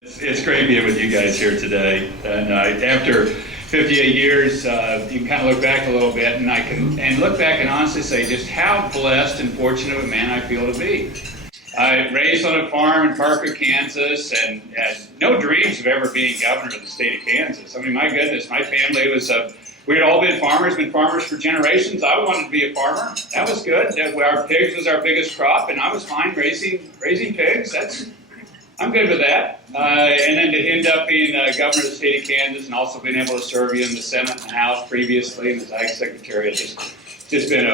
It's great being with you guys here today. And after 58 years, you can kind of look back a little bit, and I can look back and honestly say just how blessed and fortunate of a man I feel to be. I raised on a farm in Parker, Kansas, and had no dreams of ever being governor of the state of Kansas. I mean, my goodness, my family was we had all been farmers for generations. I wanted to be a farmer. That was good. Our pigs was our biggest crop, and I was fine raising pigs. I'm good with that. And then to end up being governor of the state of Kansas and also being able to serve you in the Senate and the House previously and as Ag Secretary, it's just been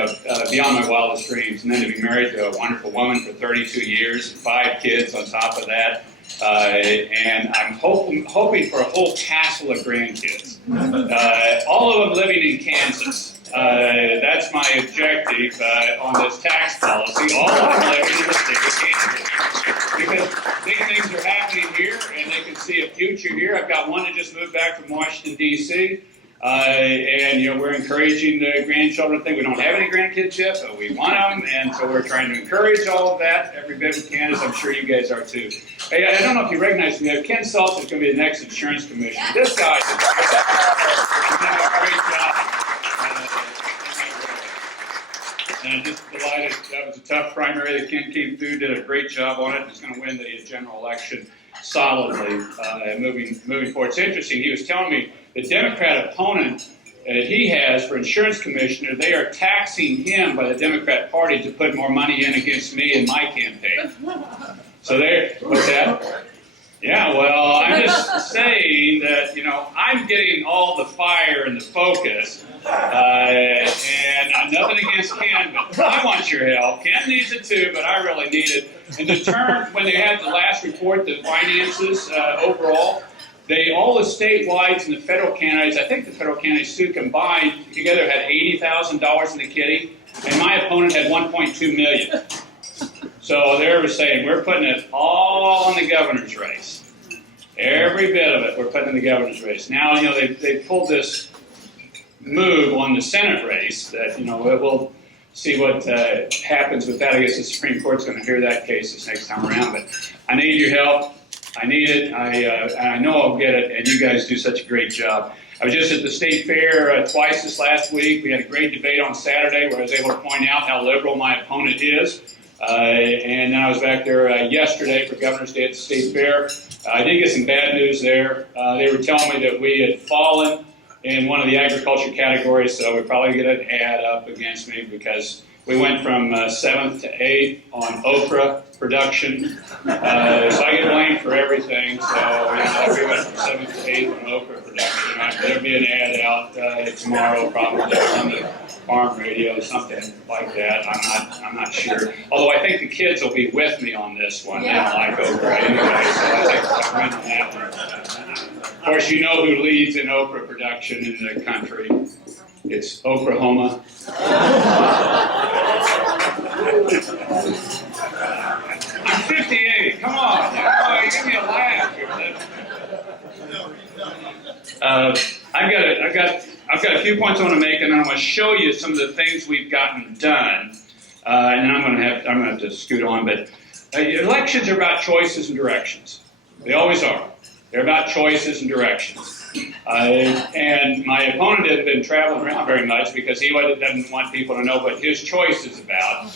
beyond my wildest dreams. And then to be married to a wonderful woman for 32 years, 5 kids on top of that. And I'm hoping for a whole tassel of grandkids. All of them living in Kansas. That's my objective on this tax policy. All of them living in the state of Kansas. Because big things are happening here, and they can see a future here. I've got one that just moved back from Washington, D.C., and we're encouraging the grandchildren. We don't have any grandkids yet, but we want them, and so we're trying to encourage all of that every bit we can, as I'm sure you guys are too. Hey, I don't know if you recognize me. Ken Seltz is going to be the next insurance commissioner. This guy is doing a great job. And I'm just delighted. That was a tough primary that Ken came through, did a great job on it. He's going to win the general election solidly moving forward. It's interesting. He was telling me the Democrat opponent that he has for insurance commissioner, they are taxing him by the Democrat Party to put more money in against me in my campaign. So what's that? Yeah, well, I'm just saying that, I'm getting all the fire and the focus, and I'm nothing against Ken, but I want your help. Ken needs it too, but I really need it. And when they had the last report, the finances overall, all the statewide and the federal candidates, I think the federal candidates too combined together had $80,000 in the kitty, and my opponent had $1.2 million. So they were saying, we're putting it all in the governor's race. Every bit of it, we're putting in the governor's race. Now, they pulled this move on the Senate race that, we'll see what happens with that. I guess the Supreme Court's going to hear that case this next time around. But I need your help. I need it. I know I'll get it, and you guys do such a great job. I was just at the state fair twice this last week. We had a great debate on Saturday where I was able to point out how liberal my opponent is. And then I was back there yesterday for Governor's Day at the State Fair. I did get some bad news there. They were telling me that we had fallen in one of the agriculture categories, so we're probably going to add up against me because we went from 7th to 8th on okra production. So I get blamed for everything. So we went from 7th to 8th on okra production. There'll be an ad out tomorrow, probably on the farm radio, something like that. I'm not sure. Although I think the kids will be with me on this one. Yeah. They don't like okra anyway, so I think I'll win on that one. Of course, you know who leads in okra production in the country. It's Oklahoma. I'm 58. Come on. Give me a laugh here. I've got a few points I want to make, and then I'm going to show you some of the things we've gotten done. And then I'm going to have to scoot on. But elections are about choices and directions. They always are. They're about choices and directions. And my opponent hasn't been traveling around very much because he doesn't want people to know what his choice is about.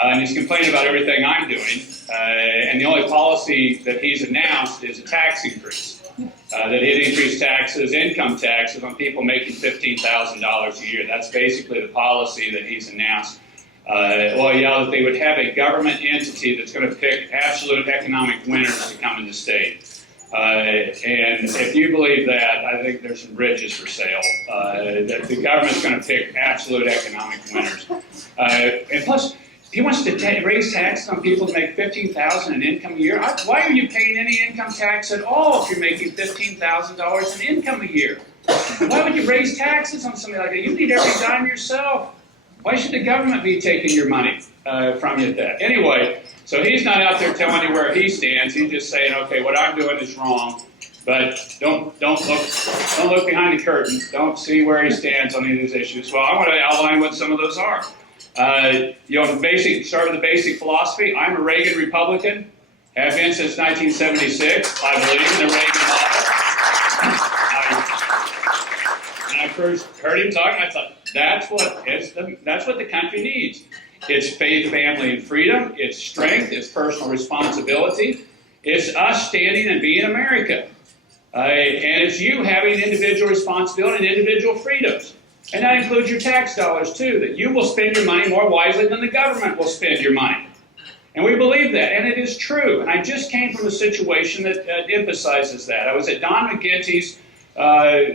And he's complaining about everything I'm doing. And the only policy that he's announced is a tax increase. That he'd increase taxes, income taxes, on people making $15,000 a year. That's basically the policy that he's announced. That they would have a government entity that's going to pick absolute economic winners to come in the state. And if you believe that, I think there's some bridges for sale. That the government's going to pick absolute economic winners. And plus, he wants to raise taxes on people that make $15,000 in income a year. Why are you paying any income tax at all if you're making $15,000 in income a year? Why would you raise taxes on something like that? You need every dime yourself. Why should the government be taking your money from you at that? Anyway, so he's not out there telling you where he stands. He's just saying, okay, what I'm doing is wrong, but don't look behind the curtain. Don't see where he stands on any of these issues. Well, I want to outline what some of those are. Start with the basic philosophy. I'm a Reagan Republican. Have been since 1976. I believe in the Reagan model. When I first heard him talking, I thought, that's what the country needs. It's faith, family, and freedom. It's strength. It's personal responsibility. It's us standing and being America. And it's you having individual responsibility and individual freedoms. And that includes your tax dollars, too, that you will spend your money more wisely than the government will spend your money. And we believe that, and it is true. And I just came from a situation that emphasizes that. I was at Don McGinty's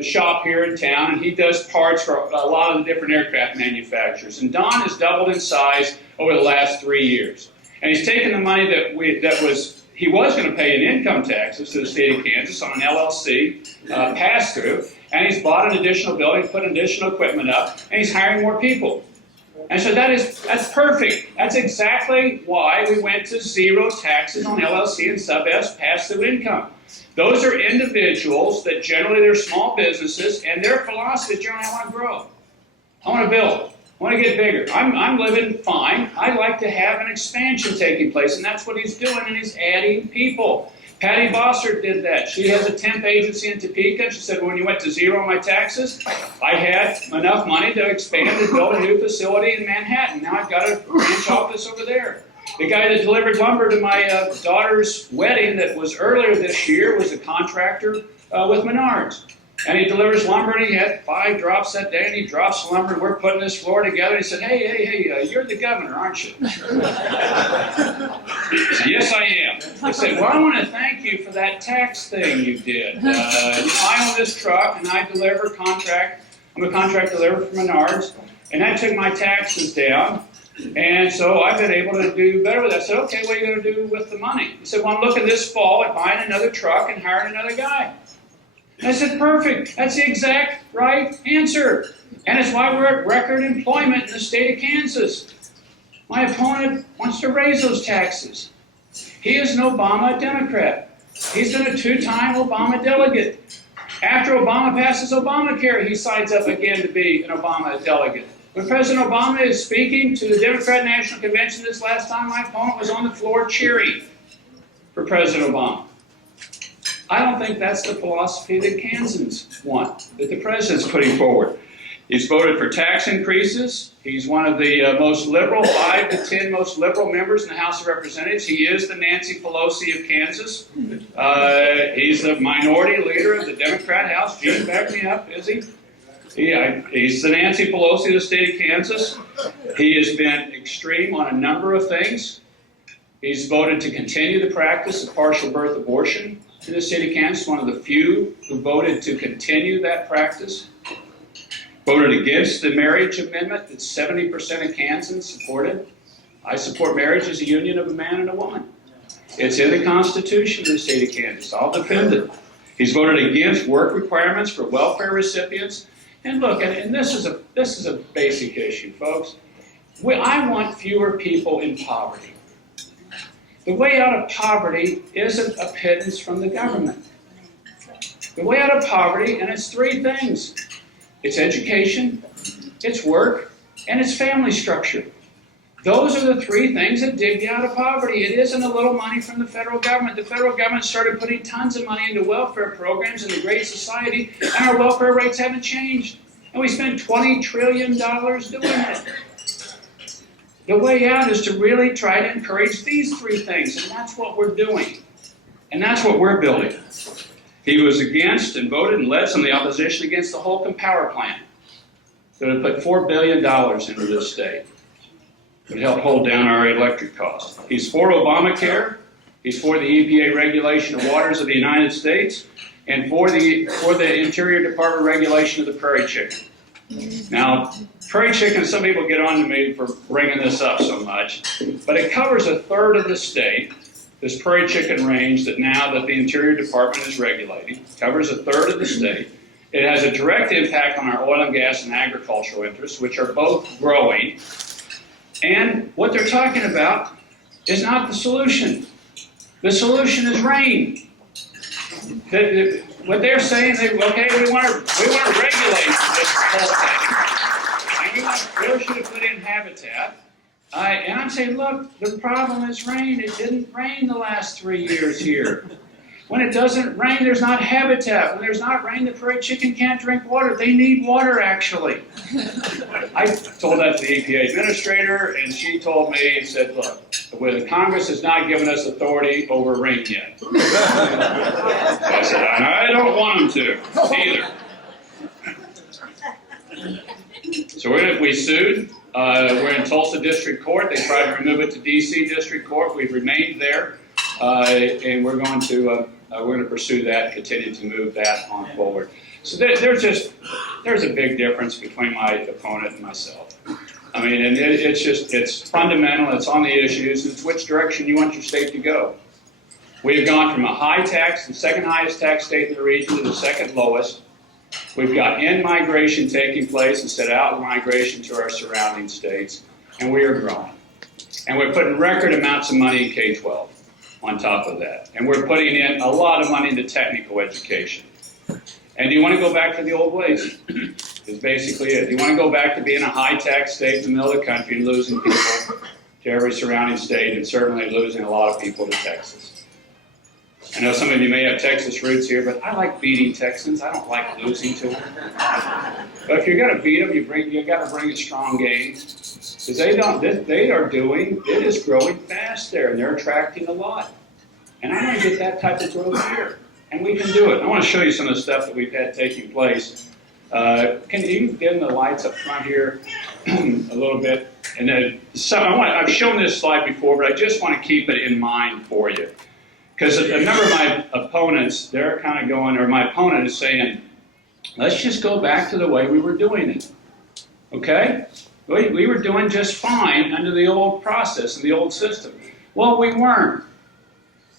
shop here in town, and he does parts for a lot of the different aircraft manufacturers. And Don has doubled in size over the last 3 years. And he's taken the money he was going to pay in income taxes to the state of Kansas on an LLC pass-through, and he's bought an additional building, put additional equipment up, and he's hiring more people. And so that's perfect. That's exactly why we went to zero taxes on LLC and sub-S pass-through income. Those are individuals that generally they're small businesses, and their philosophy is generally, I want to grow. I want to build. I want to get bigger. I'm living fine. I like to have an expansion taking place, and that's what he's doing, and he's adding people. Patty Bossert did that. She has a temp agency in Topeka. She said, when you went to zero on my taxes, I had enough money to expand and build a new facility in Manhattan. Now I've got a branch office over there. The guy that delivered lumber to my daughter's wedding that was earlier this year was a contractor with Menards. And he delivers lumber, and he had 5 drops that day, and he drops the lumber, and we're putting this floor together. He said, hey, you're the governor, aren't you? I said, yes, I am. I said, well, I want to thank you for that tax thing you did. I own this truck, and I deliver contract. I'm a contract deliverer for Menards, and that took my taxes down. And so I've been able to do better with that. I said, okay, what are you going to do with the money? He said, well, I'm looking this fall at buying another truck and hiring another guy. I said, perfect. That's the exact right answer. And it's why we're at record employment in the state of Kansas. My opponent wants to raise those taxes. He is an Obama Democrat. He's been a 2-time Obama delegate. After Obama passes Obamacare, he signs up again to be an Obama delegate. When President Obama is speaking to the Democrat National Convention this last time, my opponent was on the floor cheering for President Obama. I don't think that's the philosophy that Kansans want, that the president's putting forward. He's voted for tax increases. He's one of the most liberal, 5 to 10 most liberal members in the House of Representatives. He is the Nancy Pelosi of Kansas. He's the minority leader of the Democrat House. Gene, back me up, is he? Yeah, he's the Nancy Pelosi of the state of Kansas. He has been extreme on a number of things. He's voted to continue the practice of partial birth abortion in the state of Kansas, one of the few who voted to continue that practice. Voted against the marriage amendment that 70% of Kansans supported. I support marriage as a union of a man and a woman. It's in the Constitution of the state of Kansas. I'll defend it. He's voted against work requirements for welfare recipients. And look, and this is a basic issue, folks. I want fewer people in poverty. The way out of poverty isn't a pittance from the government. The way out of poverty, and it's 3 things. It's education, it's work, and it's family structure. Those are the 3 things that dig you out of poverty. It isn't a little money from the federal government. The federal government started putting tons of money into welfare programs in the Great Society, and our welfare rates haven't changed. And we spend $20 trillion doing it. The way out is to really try to encourage these 3 things, and that's what we're doing. And that's what we're building. He was against and voted and led some of the opposition against the Holcomb Power Plant. So to put $4 billion into this state would help hold down our electric costs. He's for Obamacare. He's for the EPA regulation of waters of the United States, and for the Interior Department regulation of the prairie chicken. Now, prairie chicken, some people get on to me for bringing this up so much, but it covers 1/3 of the state, this prairie chicken range that now that the Interior Department is regulating, covers 1/3 of the state. It has a direct impact on our oil and gas and agricultural interests, which are both growing. And what they're talking about is not the solution. The solution is rain. What they're saying, we want to regulate this whole thing. And we should have put in habitat. And I'm saying, look, the problem is rain. It didn't rain the last 3 years here. When it doesn't rain, there's not habitat. When there's not rain, the prairie chicken can't drink water. They need water, actually. I told that to the EPA administrator, and she told me and said, look, the Congress has not given us authority over rain yet. I said, I don't want them to either. So we sued. We're in Tulsa District Court. They tried to remove it to D.C. District Court. We've remained there, and we're going to pursue that and continue to move that on forward. So there's a big difference between my opponent and myself. I mean, and it's fundamental. It's on the issues. It's which direction you want your state to go. We've gone from a high tax, the second highest tax state in the region, to the second lowest. We've got in-migration taking place instead of out-migration to our surrounding states, and we are growing. And we're putting record amounts of money in K-12 on top of that. And we're putting in a lot of money into technical education. And do you want to go back to the old ways? Is basically it. Do you want to go back to being a high-tax state in the middle of the country and losing people to every surrounding state, and certainly losing a lot of people to Texas? I know some of you may have Texas roots here, but I like beating Texans. I don't like losing to them. But if you're going to beat them, you got to bring a strong game, because it is growing fast there, and they're attracting a lot. And I want to get that type of growth here, and we can do it. I want to show you some of the stuff that we've had taking place. Can you dim the lights up front here a little bit? And then I've shown this slide before, but I just want to keep it in mind for you. Because a number of my opponents, they're kind of going, or my opponent is saying, let's just go back to the way we were doing it. Okay? We were doing just fine under the old process and the old system. Well, we weren't.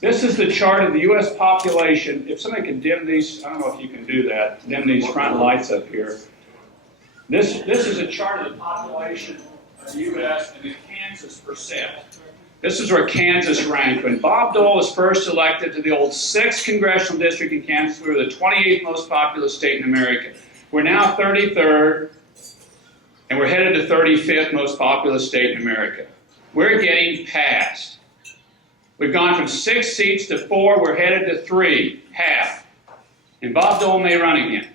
This is the chart of the U.S. population. If somebody can dim these, I don't know if you can do that, dim these front lights up here. This is a chart of the population of the U.S. and the Kansas percent. This is where Kansas ranked. When Bob Dole was first elected to the old 6th congressional district in Kansas, we were the 28th most populous state in America. We're now 33rd, and we're headed to 35th most populous state in America. We're getting past. We've gone from 6 seats to 4. We're headed to 3, half. And Bob Dole may run again.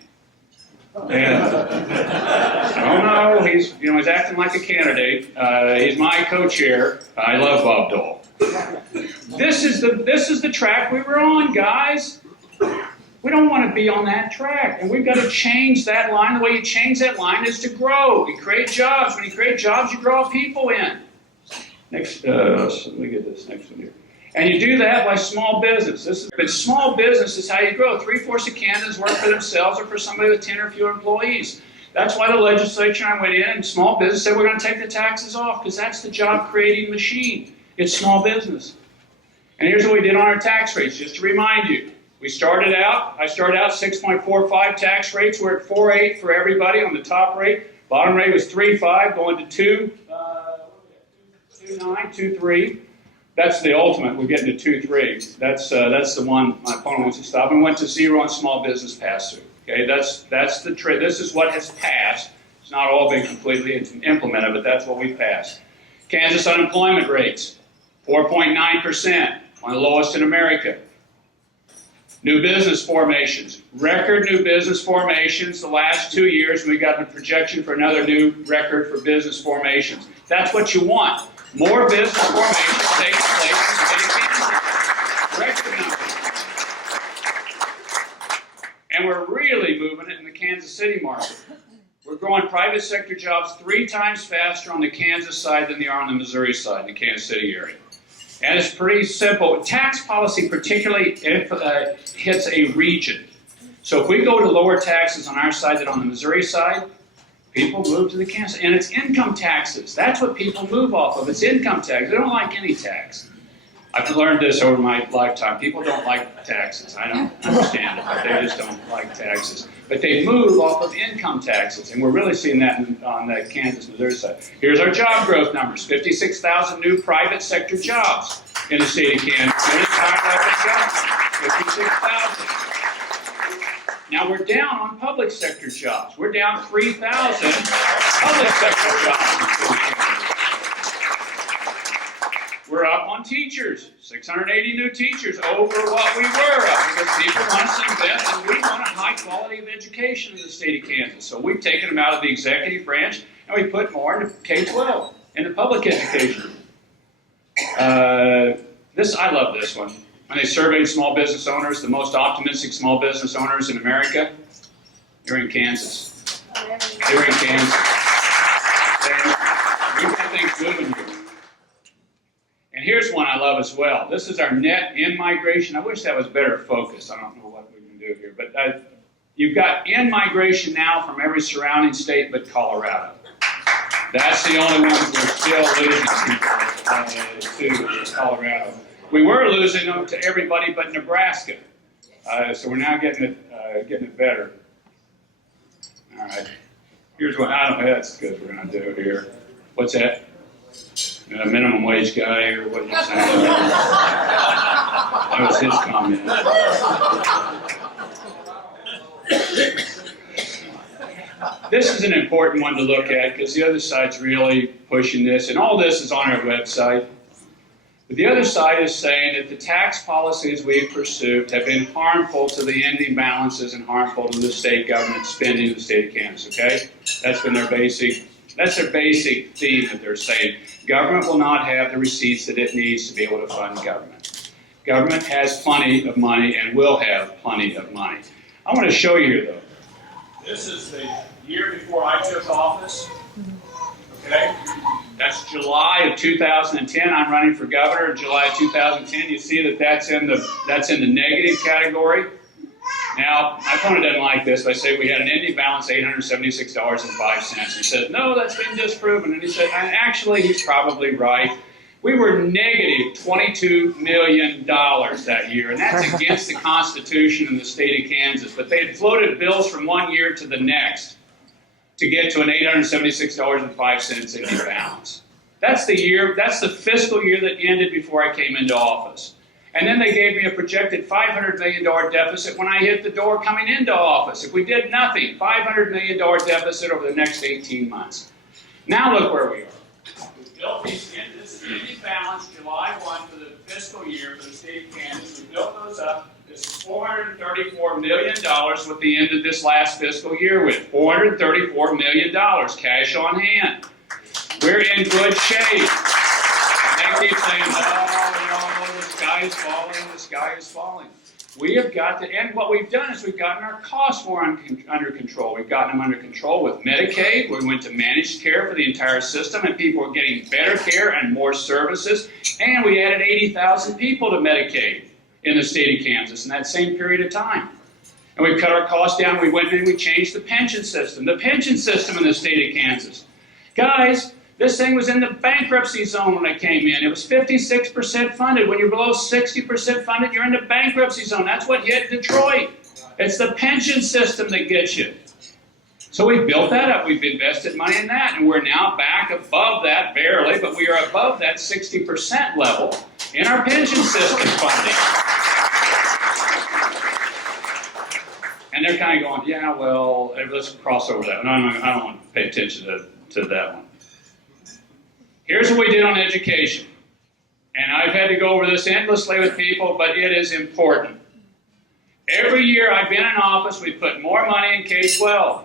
And I don't know. He's acting like a candidate. He's my co-chair. I love Bob Dole. This is the track we were on, guys. We don't want to be on that track, and we've got to change that line. The way you change that line is to grow. You create jobs. When you create jobs, you draw people in. Next, let me get this next one here. And you do that by small business. But small business is how you grow. 3/4 of Canadians work for themselves or for somebody with 10 or fewer employees. That's why the legislature and I went in and small business said we're going to take the taxes off, because that's the job-creating machine. It's small business. And here's what we did on our tax rates, just to remind you. I started out 6.45 tax rates. We're at 4.8 for everybody on the top rate. Bottom rate was 3.5, going to 2.9, 2.3. That's the ultimate. We're getting to 2.3. That's the one my opponent wants to stop. And went to 0 on small business pass-through. Okay, that's the trick. This is what has passed. It's not all been completely implemented, but that's what we've passed. Kansas unemployment rates, 4.9%, one of the lowest in America. New business formations, record new business formations the last 2 years, and we got a projection for another new record for business formations. That's what you want. More business formations taking place in the state of Kansas. Record numbers. And we're really moving it in the Kansas City market. We're growing private sector jobs 3 times faster on the Kansas side than they are on the Missouri side in the Kansas City area. And it's pretty simple. Tax policy particularly hits a region. So if we go to lower taxes on our side than on the Missouri side, people move to the Kansas. And it's income taxes. That's what people move off of. It's income tax. They don't like any tax. I've learned this over my lifetime. People don't like taxes. I don't understand it, but they just don't like taxes. But they move off of income taxes, and we're really seeing that on the Kansas-Missouri side. Here's our job growth numbers. 56,000 new private sector jobs in the state of Kansas. 56,000. Now we're down on public sector jobs. We're down 3,000 public sector jobs in the state of Kansas. we're up on teachers, 680 new teachers over what we were up, because people want us to invest and we want a high quality of education in the state of Kansas. So we've taken them out of the executive branch and we put more into K-12, into public education. I love this one. When they surveyed small business owners, the most optimistic small business owners in America, they're in Kansas. They're in Kansas. We've got things moving here. And here's one I love as well. This is our net in-migration. I wish that was better focused. I don't know what we can do here. But you've got in-migration now from every surrounding state but Colorado. That's the only ones we're still losing to Colorado. We were losing them to everybody but Nebraska. So we're now getting it better. All right. Here's what I don't know. That's good. We're going to do here. What's that? A minimum wage guy, or what are you saying? That was his comment. This is an important one to look at because the other side's really pushing this, and all this is on our website. But the other side is saying that the tax policies we've pursued have been harmful to the ending balances and harmful to the state government spending in the state of Kansas, okay? That's their basic theme that they're saying. Government will not have the receipts that it needs to be able to fund government. Government has plenty of money and will have plenty of money. I want to show you here, though. This is the year before I took office, okay? That's July of 2010. I'm running for governor in July of 2010. You see that that's in the negative category. Now, my opponent doesn't like this. I say we had an ending balance of $876.05. He says, no, that's been disproven. And he said, and actually, he's probably right. We were negative $22 million that year, and that's against the Constitution in the state of Kansas. But they had floated bills from one year to the next to get to an $876.05 ending balance. That's the fiscal year that ended before I came into office. And then they gave me a projected $500 million deficit when I hit the door coming into office. If we did nothing, $500 million deficit over the next 18 months. Now look where we are. We built this ending balance July 1 for the fiscal year for the state of Kansas. We built those up. This is $434 million what the end of this last fiscal year with. $434 million cash on hand. We're in good shape. And they keep saying, the sky is falling, the sky is falling. We have got to, and what we've done is we've gotten our costs more under control. We've gotten them under control with Medicaid. We went to managed care for the entire system, and people are getting better care and more services. And we added 80,000 people to Medicaid in the state of Kansas in that same period of time. And we've cut our costs down. We went in and we changed the pension system. The pension system in the state of Kansas. Guys, this thing was in the bankruptcy zone when I came in. It was 56% funded. When you're below 60% funded, you're in the bankruptcy zone. That's what hit Detroit. It's the pension system that gets you. So we built that up. We've invested money in that, and we're now back above that, barely, but we are above that 60% level in our pension system funding. And they're kind of going, yeah, well, let's cross over that. No, I don't want to pay attention to that one. Here's what we did on education. And I've had to go over this endlessly with people, but it is important. Every year I've been in office, we put more money in K-12.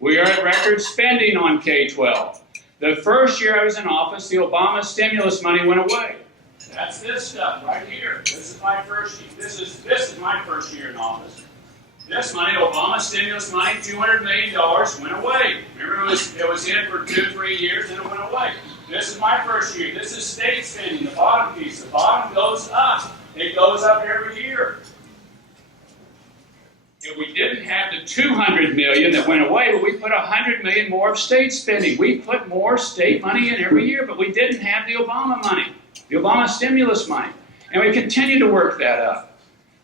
We are at record spending on K-12. The first year I was in office, the Obama stimulus money went away. That's this stuff right here. This is my first year. This is my first year in office. This money, Obama stimulus money, $200 million went away. Remember, it was in for 2-3 years, and it went away. This is my first year. This is state spending, the bottom piece. The bottom goes up. It goes up every year. If we didn't have the $200 million that went away, but we put $100 million more of state spending. We put more state money in every year, but we didn't have the Obama money, the Obama stimulus money. And we continue to work that up.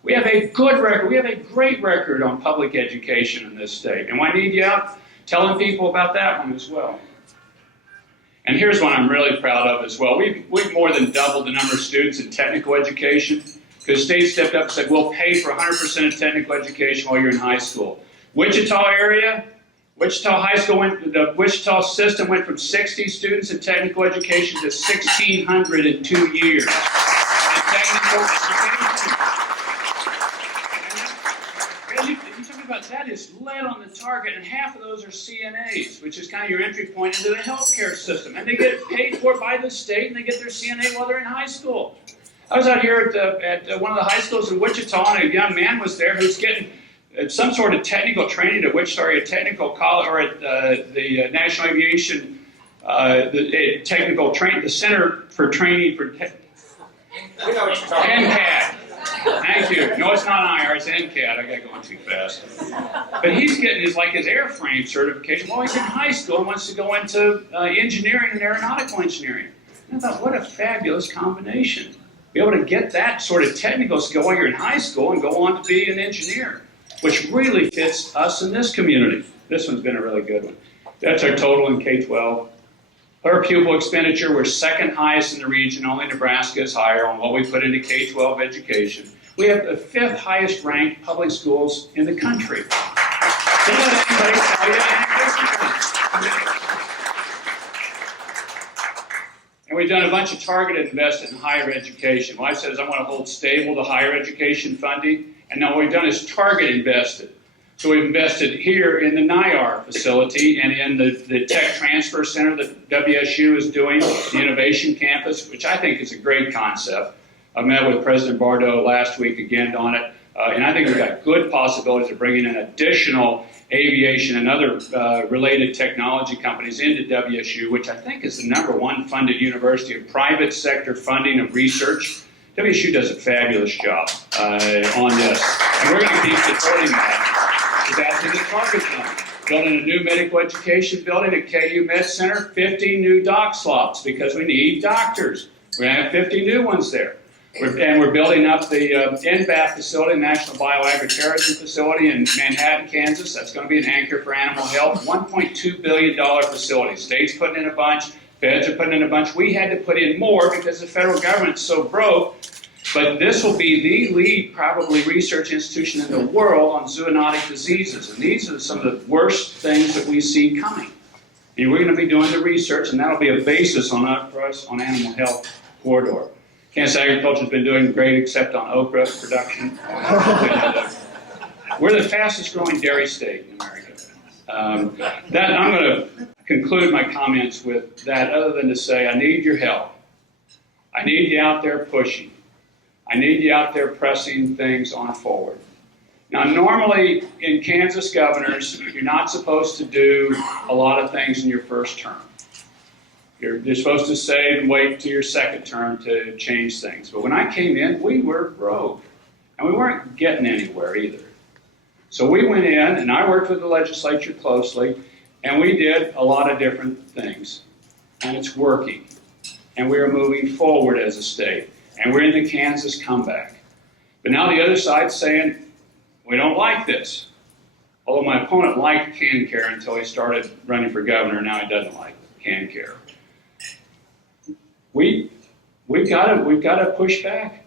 We have a good record. We have a great record on public education in this state. And I need you out telling people about that one as well. And here's one I'm really proud of as well. We've more than doubled the number of students in technical education because the state stepped up and said, we'll pay for 100% of technical education while you're in high school. Wichita area, Wichita High School the Wichita system went from 60 students in technical education to 1,600 in 2 years. In technical education. And you talk about that is lead on the target, and half of those are CNAs, which is kind of your entry point into the healthcare system. And they get paid for by the state, and they get their CNA while they're in high school. I was out here at one of the high schools in Wichita, and a young man was there who's getting some sort of technical training at Wichita or at technical college or at the National Aviation technical training, the Center for Training for NCAD. Thank you. No, it's not IR, it's NCAD. I got going too fast. But he's getting his airframe certification while he's in high school and wants to go into engineering and aeronautical engineering. And I thought, what a fabulous combination. Be able to get that sort of technical skill while you're in high school and go on to be an engineer, which really fits us in this community. This one's been a really good one. That's our total in K-12. Per pupil expenditure, we're second highest in the region. Only Nebraska is higher on what we put into K-12 education. We have the 5th highest ranked public schools in the country. Don't let anybody tell you anything. And we've done a bunch of targeted investment in higher education. What I said is I want to hold stable the higher education funding. And now what we've done is target invested. So we've invested here in the NIAR facility and in the Tech Transfer Center that WSU is doing, the Innovation Campus, which I think is a great concept. I met with President Bardo last week again on it, and I think we've got good possibilities of bringing in additional aviation and other related technology companies into WSU, which I think is the #1 funded university of private sector funding of research. WSU does a fabulous job on this, and we're going to keep supporting that. That's in the target zone. Building a new medical education building at KU Med Center, 50 new doc slots because we need doctors. We're going to have 50 new ones there. We're building up the NBAF facility, National Bioagritourism Facility in Manhattan, Kansas. That's going to be an anchor for animal health. $1.2 billion facility. State's putting in a bunch. Feds are putting in a bunch. We had to put in more because the federal government's so broke. But this will be the lead, probably, research institution in the world on zoonotic diseases. And these are some of the worst things that we see coming. And we're going to be doing the research, and that'll be a basis for us on animal health corridor. Kansas agriculture has been doing great, except on okra production. We're the fastest growing dairy state in America. I'm going to conclude my comments with that, other than to say I need your help. I need you out there pushing. I need you out there pressing things on forward. Now, normally in Kansas governors, you're not supposed to do a lot of things in your first term. You're supposed to save and wait till your second term to change things. But when I came in, we were broke, and we weren't getting anywhere either. So we went in, and I worked with the legislature closely, and we did a lot of different things. And it's working. And we are moving forward as a state. And we're in the Kansas comeback. But now the other side's saying, we don't like this. Although my opponent liked CanCare until he started running for governor, now he doesn't like CanCare. We've got to push back.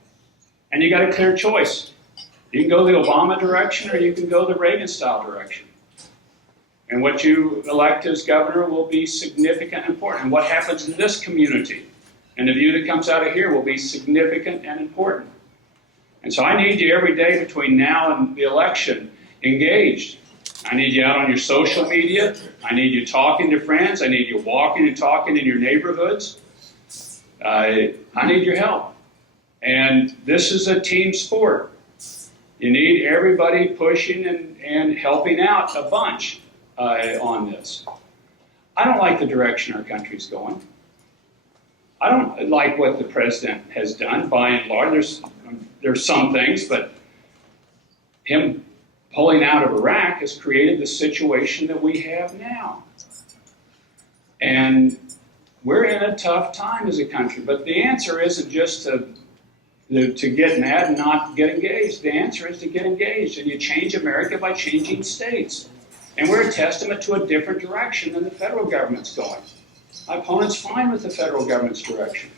And you got a clear choice. You can go the Obama direction or you can go the Reagan-style direction. And what you elect as governor will be significant and important. And what happens in this community and the view that comes out of here will be significant and important. And so I need you every day between now and the election engaged. I need you out on your social media. I need you talking to friends. I need you walking and talking in your neighborhoods. I need your help. And this is a team sport. You need everybody pushing and helping out a bunch on this. I don't like the direction our country's going. I don't like what the president has done, by and large. There's some things, but him pulling out of Iraq has created the situation that we have now. And we're in a tough time as a country, but the answer isn't just to get mad and not get engaged. The answer is to get engaged, and you change America by changing states. And we're a testament to a different direction than the federal government's going. My opponent's fine with the federal government's direction.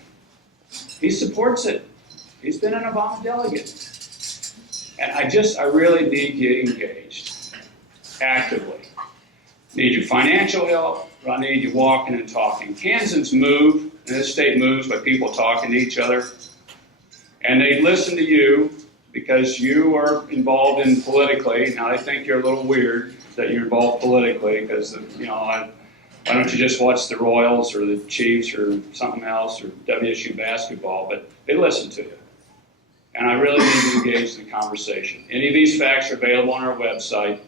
He supports it. He's been an Obama delegate. And I really need you engaged, actively. Need your financial help, or I need you walking and talking. Kansans move, and this state moves by people talking to each other. And they listen to you because you are involved in politically. Now, I think you're a little weird that you're involved politically because, why don't you just watch the Royals or the Chiefs or something else or WSU basketball? But they listen to you. And I really need to engage in the conversation. Any of these facts are available on our website,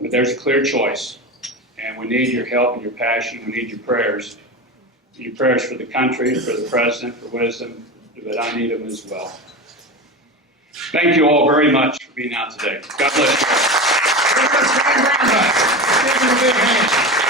but there's a clear choice. And we need your help and your passion. We need your prayers. Your prayers for the country, for the president, for wisdom, but I need them as well. Thank you all very much for being out today. God bless you. Governor Sam Brownback. Give him a big hand.